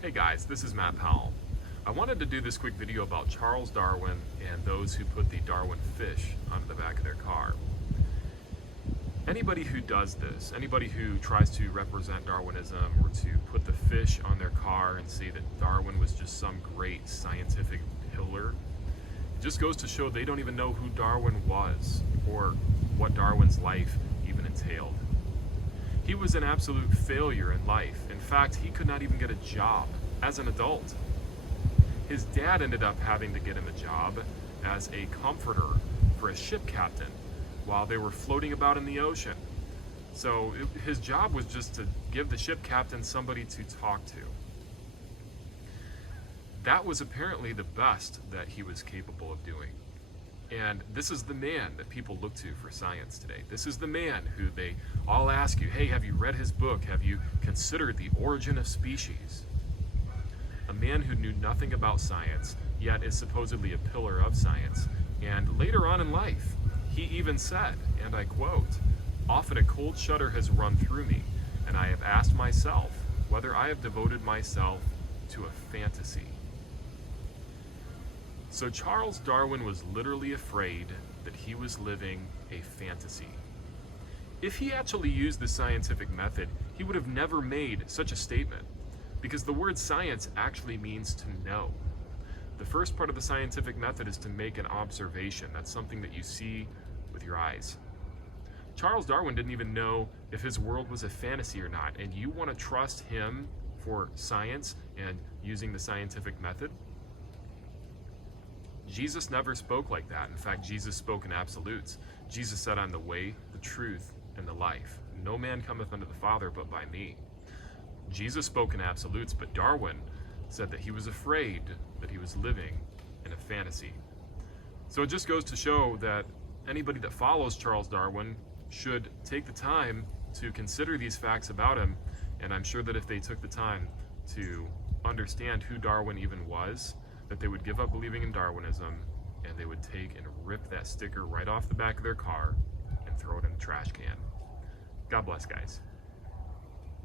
Hey guys, this is Matt Powell. I wanted to do this quick video about Charles Darwin and those who put the Darwin Fish on the back of their car. Anybody who does this, anybody who tries to represent Darwinism or to put the fish on their car and say that Darwin was just some great scientific pillar, it just goes to show they don't even know who Darwin was or what Darwin's life even entailed. He was an absolute failure in life. In fact, he could not even get a job as an adult. His dad ended up having to get him a job as a comforter for a ship captain while they were floating about in the ocean. So his job was just to give the ship captain somebody to talk to. That was apparently the best that he was capable of doing. And this is the man that people look to for science today. This is the man who they all ask you, hey, have you read his book? Have you considered The Origin of Species? A man who knew nothing about science, yet is supposedly a pillar of science. And later on in life, he even said, and I quote, "Often a cold shudder has run through me, and I have asked myself whether I have devoted myself to a fantasy." So Charles Darwin was literally afraid that he was living a fantasy. If he actually used the scientific method, he would have never made such a statement, because the word science actually means to know. The first part of the scientific method is to make an observation. That's something that you see with your eyes. Charles Darwin didn't even know if his world was a fantasy or not, and you want to trust him for science and using the scientific method? Jesus never spoke like that. In fact, Jesus spoke in absolutes. Jesus said, "I'm the way, the truth, and the life. No man cometh unto the Father but by me." Jesus spoke in absolutes, but Darwin said that he was afraid that he was living in a fantasy. So it just goes to show that anybody that follows Charles Darwin should take the time to consider these facts about him, and I'm sure that if they took the time to understand who Darwin even was, that they would give up believing in Darwinism, and they would take and rip that sticker right off the back of their car and throw it in the trash can. God bless, guys.